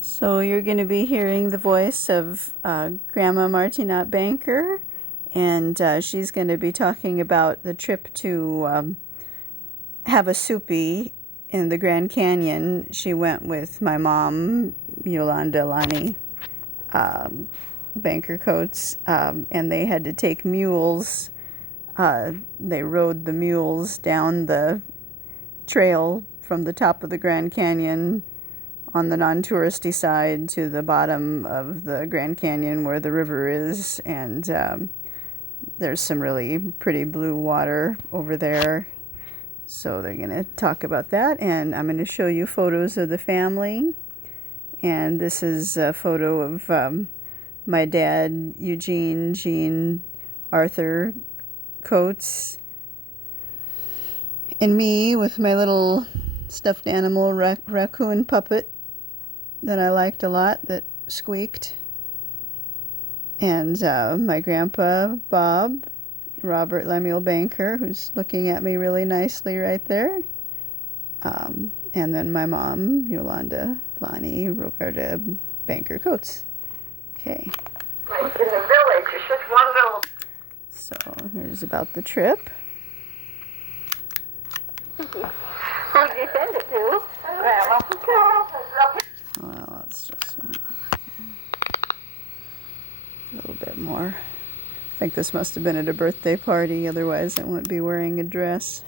So you're going to be hearing the voice of Grandma Martinat Banker, and she's going to be talking about the trip to Havasupai in the Grand Canyon. She went with my mom, Yolanda Lani Banker Coates, and they had to take mules. They rode the mules down the trail from the top of the Grand Canyon on the non-touristy side to the bottom of the Grand Canyon where the river is, and there's some really pretty blue water over there. So they're going to talk about that, and I'm going to show you photos of the family. And this is a photo of my dad, Jean Arthur Coates, and me with my little stuffed animal raccoon puppet that I liked a lot that squeaked, and my grandpa Bob, Robert Lemuel Banker, who's looking at me really nicely right there, and then my mom, Yolanda Lani Roberta Banker Coates. Okay. Like in the village, it's just one little. So here's about the trip. Who'd you send it to? Grandma. Well, let's just a little bit more. I think this must have been at a birthday party, otherwise I wouldn't be wearing a dress.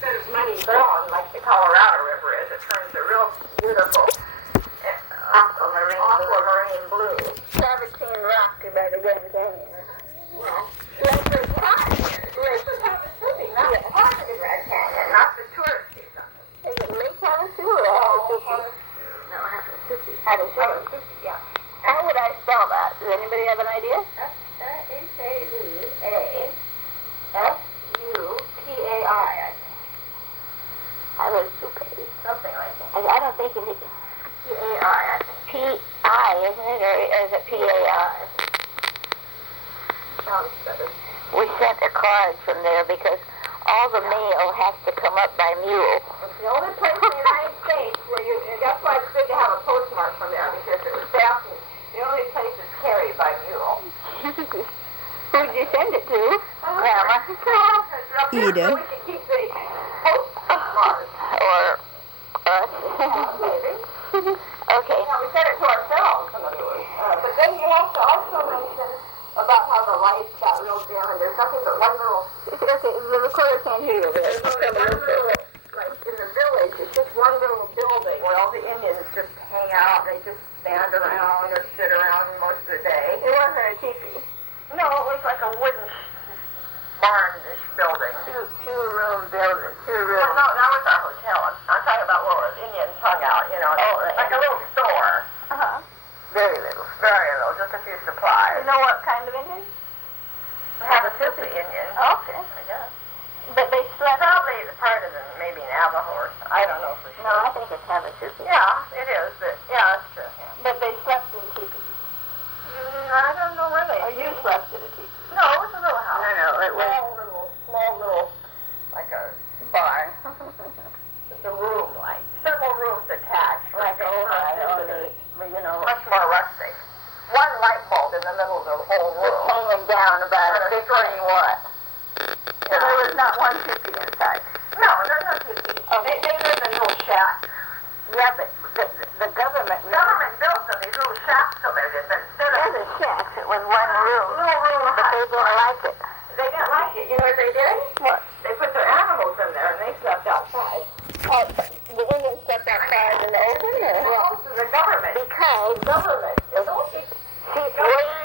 There's many gone, like the Colorado River is. It turns a real beautiful aquamarine blue. Travertine rock by the Grand Canyon. Well, there's hot here. This is Havasupai, not the part of the Grand Canyon, not the touristy stuff. Is it Lake Havasu or Havasupai? No, Havasupai. Havasupai, yeah. How would I spell that? Does anybody have an idea? Havasupai, I think. Havasupai. Something like that. I don't think it is. P-A-I, I think. P-I, isn't it? Or is it P-A-I? We sent a card from there because all the mail has to come up by mule. It's the only place in the United States where that's why it's good to have a postmark from there, because it was staffed. The only place is carried by mule. Who'd you send it to? Grandma. Edith. We can keep the postmark. Or us. Maybe. Okay. Yeah, we sent it to ourselves. But then you have to also mention about how the lights got real dim, and there's nothing but one little. Okay, the recorder can't hear you. There's only one little, like in the village, it's just one little building where all the Indians just hang out. They just stand around or sit around most of the day. It wasn't a teepee. No, it was like a wooden barn-ish building. Two-room building. Two-room. No, that was our hotel. I'm talking about where the Indians hung out, you know. Oh, like a little store. Uh-huh. Very little. Very little. Just a few supplies. You know what kind of Indian? Havasupai Indian. Okay. I guess. But they slept. Probably the part of them, maybe Navajo or something. I don't know for sure. No, I think it's Havasupai. Yeah, it is. But yeah, that's true. Yeah. But they slept in teepees. I don't know where they. Oh, you slept in a teepee. No, it was a little house. No, it was small little, like a barn. Just a room, like several rooms attached. Like you know, much more rustic. One light bulb in the middle of the whole room. Hanging down about a big what? Yeah. So there was not one teepee inside. No, there's no teepee. Oh. They live in little shacks. Yeah, but the government built them these little shacks so they did. But instead of the shacks, it was one room. Little room, but they didn't like it. They didn't like it. You know what they did? What? They put their animals in there and they slept outside. Oh, the Indians slept outside in the open? Well, the government. Because government is way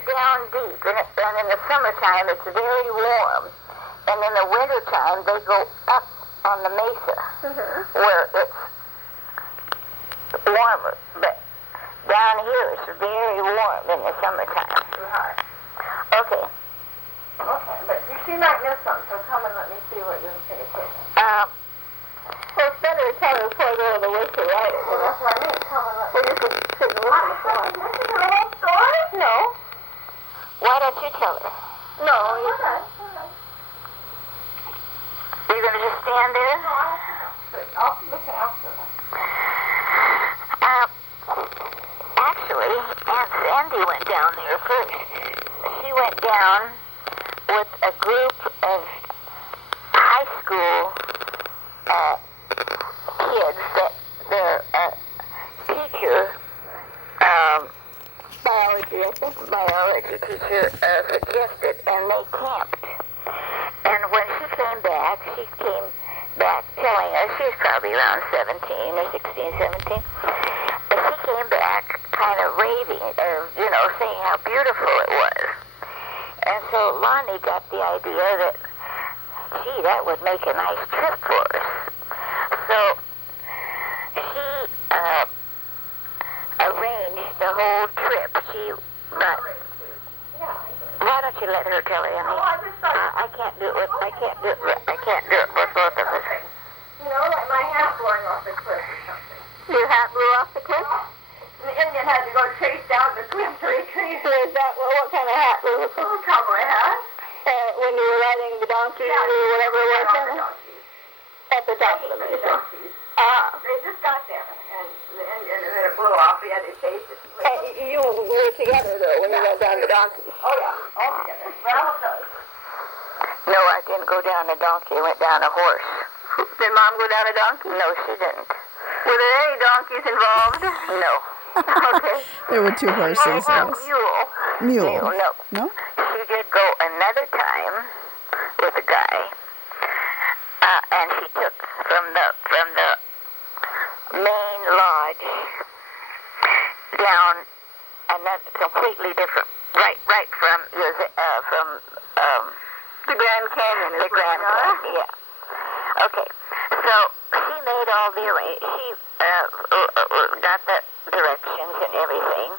down deep, and in the summertime it's very warm, and in the wintertime they go up on the mesa, where it's warmer, but down here it's very warm in the summertime. Too hot. Okay, but you might miss some, so come and let me see what you're going to say. Well, it's better to tell her before I go to the way to write it. Well, that's what I mean. Come and let me. Well, you can sit and listen to it. This is the whole story? No. Why don't you tell her? No. Okay. You're going to just stand there? No, I'll look after her. Sandy went down there first. She went down with a group of high school kids that their teacher, biology teacher suggested, and they camped. And when she came back telling us, she was probably around 17 or 16, 17. But she came back kind of raving, saying how beautiful it was. And so Lonnie got the idea that, gee, that would make a nice trip for us. So she arranged the whole trip. Why don't you let her tell it? I can't do it with both of us. Like my hat blowing off the cliff or something. Your hat blew off the cliff? The Indian had to go chase down the cliff to retrieve it. What kind of hat was it? A cowboy hat. When you were riding the donkey or whatever it was? At the top of the mesa. They just got there, and the Indian, and then it blew off. We had to chase it. You were together, though, when you went down the donkey. Oh, yeah, all together. Well, No, I didn't go down a donkey. I went down a horse. Did Mom go down a donkey? No, she didn't. Were there any donkeys involved? No. Okay. There were 2 horses, yes. Mule. No. No? She did go another time with a guy, and she took from the main lodge down another completely different, right from the Grand Canyon. The Grand Canyon, yeah. Okay, so she made all the she got the directions and everything,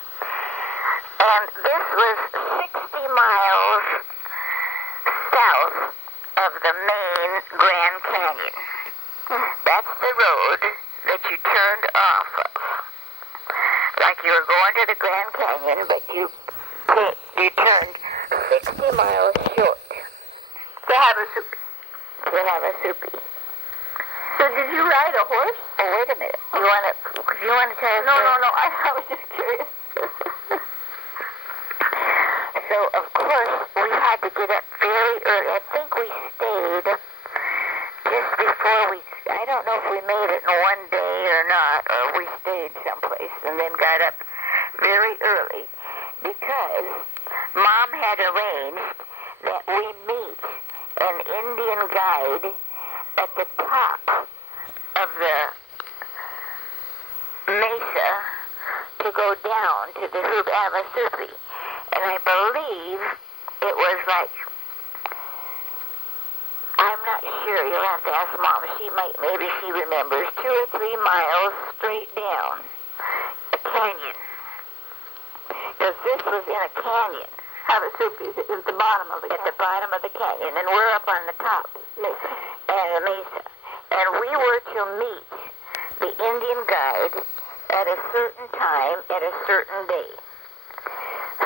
and this was 60 miles south of the main Grand Canyon. That's the road that you turned off of. Like you were going to the Grand Canyon, but you turned 60 miles short. To have a soupy. So did you ride a horse? Oh, wait a minute. You want to tell us? No. I was just curious. So, of course, we had to get up very early. I think we stayed just before I don't know if we made it in one day or not, or we stayed someplace and then got up very early because Mom had arranged that we meet an Indian guide at the top of the mesa to go down to the Havasupai. And I believe it was like, I'm not sure, you'll have to ask Mom, maybe she remembers, 2 or 3 miles straight down a canyon. Because this was in a canyon. Havasupai is at the bottom of the canyon. At the bottom of the canyon, and we're up on the top. Mesa. And the mesa. And we were to meet the Indian guide at a certain time, at a certain day.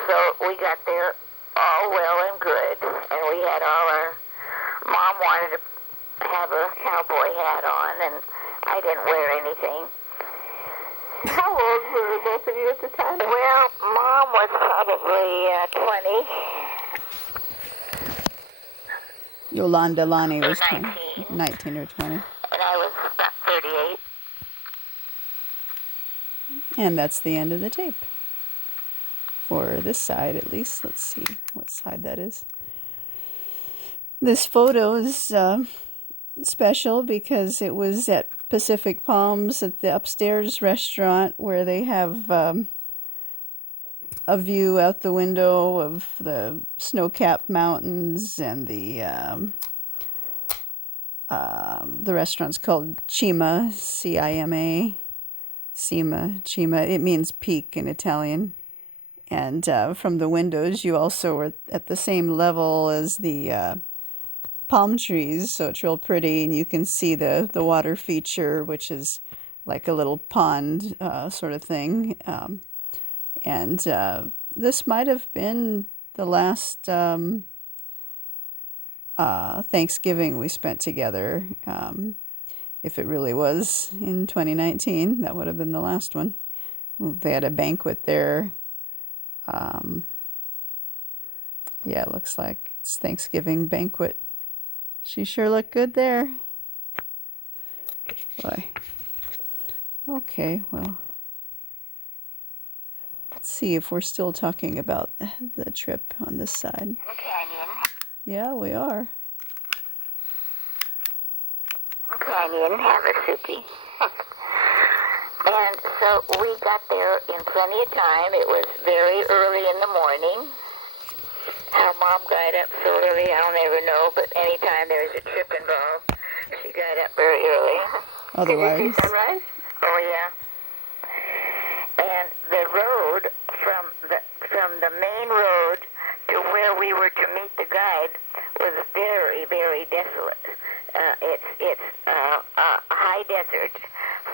So we got there all well and good, and we had all our, Mom wanted to have a cowboy hat on, and I didn't wear anything. How old were both of you at the time? Well, Mom was probably 20. Yolanda Lonnie was 19. 19 or 20. And I was about 38. And that's the end of the tape. For this side, at least. Let's see what side that is. This photo is special because it was at Pacific Palms at the upstairs restaurant where they have a view out the window of the snow-capped mountains, and the restaurant's called Cima, C-I-M-A. Cima. It means peak in Italian. And from the windows, you also were at the same level as the palm trees, so it's real pretty, and you can see the water feature, which is like a little pond sort of thing. And this might have been the last Thanksgiving we spent together. If it really was in 2019, that would have been the last one. They had a banquet there Yeah, it looks like it's Thanksgiving banquet. She sure looked good there. Boy. Okay, well, let's see if we're still talking about the trip on this side. Canyon. Yeah, we are. Canyon Havasupai. And so we got there in plenty of time. It was very early in the morning. How Mom got up so early, I'll never know, but anytime there's a trip involved, she got up very early. Otherwise. Did you see sunrise? Oh, yeah. And the road from the main road to where we were to meet the guide was very, very desolate. It's a high desert,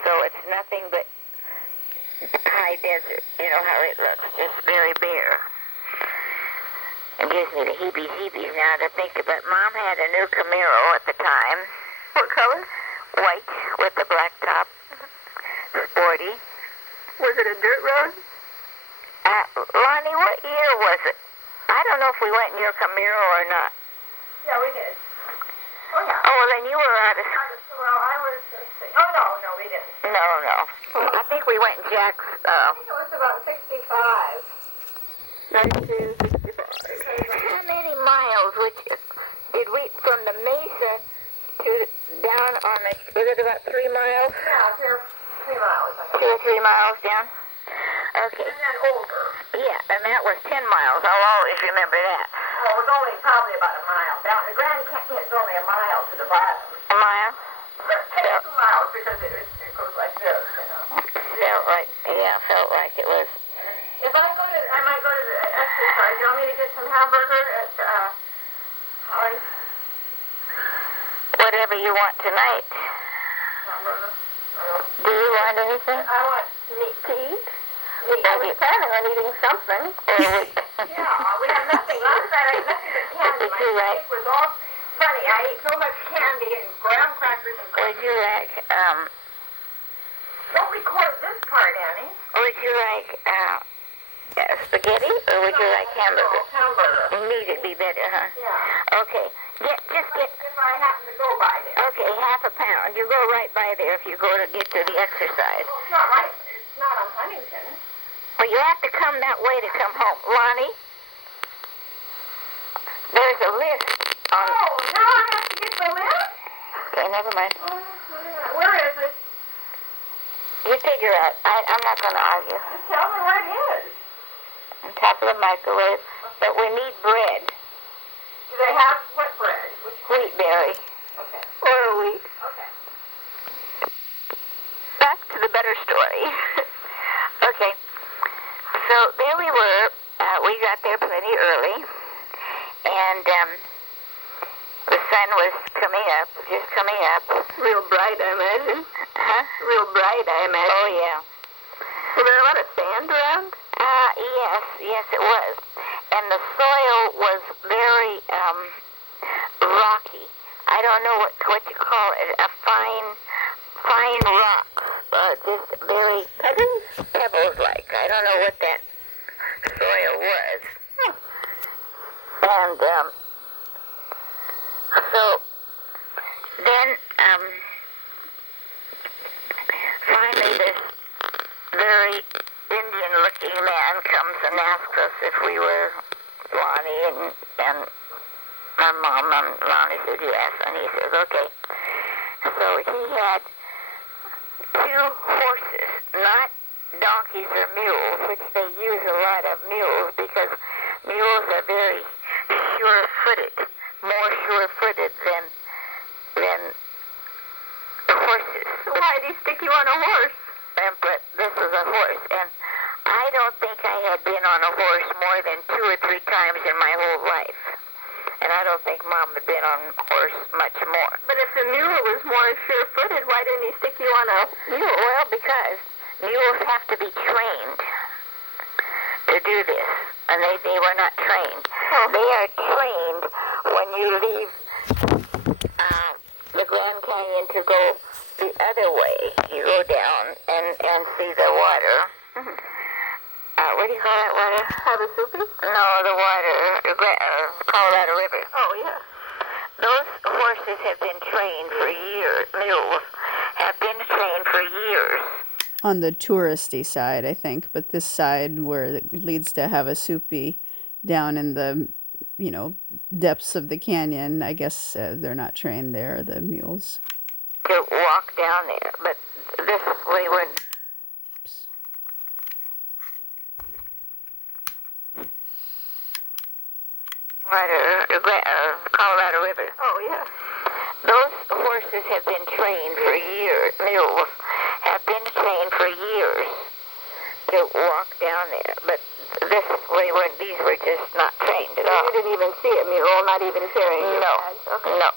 so it's nothing but high desert. You know how it looks, just very bare. It gives me the heebie-jeebies now to think about. Mom had a new Camaro at the time. What color? White with a black top. Sporty. Was it a dirt road? Lonnie, what year was it? I don't know if we went in your Camaro or not. Yeah, we did. Oh, yeah. Oh, well, then you were out of... Well, I was... Let's see. Oh, no, we didn't. No. I think we went in Jack's... I think it was about 65. 1965. How many miles did we... From the Mesa to down on the... Was it about 3 miles? Yeah, 3 miles. 2 or 3 miles down? Okay. And then over. Yeah, and that was 10 miles. I'll always remember that. Well, it was only probably about a mile. Down the Grand Canyon is only a mile to the bottom. A mile? But 2 miles because it goes like this, you know. Felt like it was. If I might go to the exercise. You want me to get some hamburger at Holly's? Whatever you want tonight. Hamburger. Do you want anything? I want meat to eat. I was planning on eating something. Yeah, we have nothing. Last night I ate nothing but candy. My stomach was all funny. I ate so much candy and graham crackers and Would you like, Don't record this part, Annie. would you like, spaghetti or would you like hamburger? Hamburger. Meat would be better, huh? Yeah. Okay. Just get, If I happen to go by there. okay, half a pound. You go right by there if you go to get to the exercise. Well, it's not right. It's not on Huntington. Well, you have to come that way to come home. Lonnie, there's a list on... Oh, now I have to get the list? Okay, never mind. Where is it? You figure out. I'm not going to argue. Just tell me where it is. On top of the microwave. But we need bread. Do they have what bread? Wheat berry. Okay. Or wheat. Okay. Back to the better story. Okay. So there we were. We got there plenty early. And the sun was just coming up. Real bright, I imagine. Huh? Real bright, I imagine. Oh, yeah. Was there a lot of sand around? Yes, it was. And the soil was very rocky. I don't know what you call it. A fine rock. Just very pebbles-like. I don't know what that soil was. And so then finally this very Indian-looking man comes and asks us if we were Lonnie and my mom. And Lonnie says yes, and he says okay. So he had 2 horses, not donkeys or mules, which they use a lot of mules because mules are very sure-footed, more sure-footed than the horses. Why did he stick you on a horse? But this was a horse, and I don't think I had been on a horse more than 2 or 3 times in my whole life. And I don't think Mom had been on a horse much more. But if the mule was more sure-footed, why didn't he stick you on a mule? Well, because mules have to be trained to do this, and they were not trained. Oh. They are trained when you leave the Grand Canyon to go the other way. You go down and see the water. Mm-hmm. what do you call that water? Havasupai? No, the water, Colorado River. Oh, yeah. Those horses have been trained for years. Mules have been trained for years. On the touristy side, I think, but this side where it leads to Havasupai, down in the, depths of the canyon, I guess they're not trained there, the mules. To walk down there, but this way would. Colorado River. Oh, yeah. Those horses have been trained for years. Mules have been trained for years to walk down there, but this way these were just not trained at all. You didn't even see a mule, not even carrying your No, bags. Okay. no.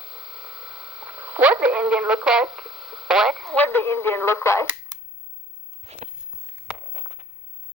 What did the Indian look like? What? What did the Indian look like?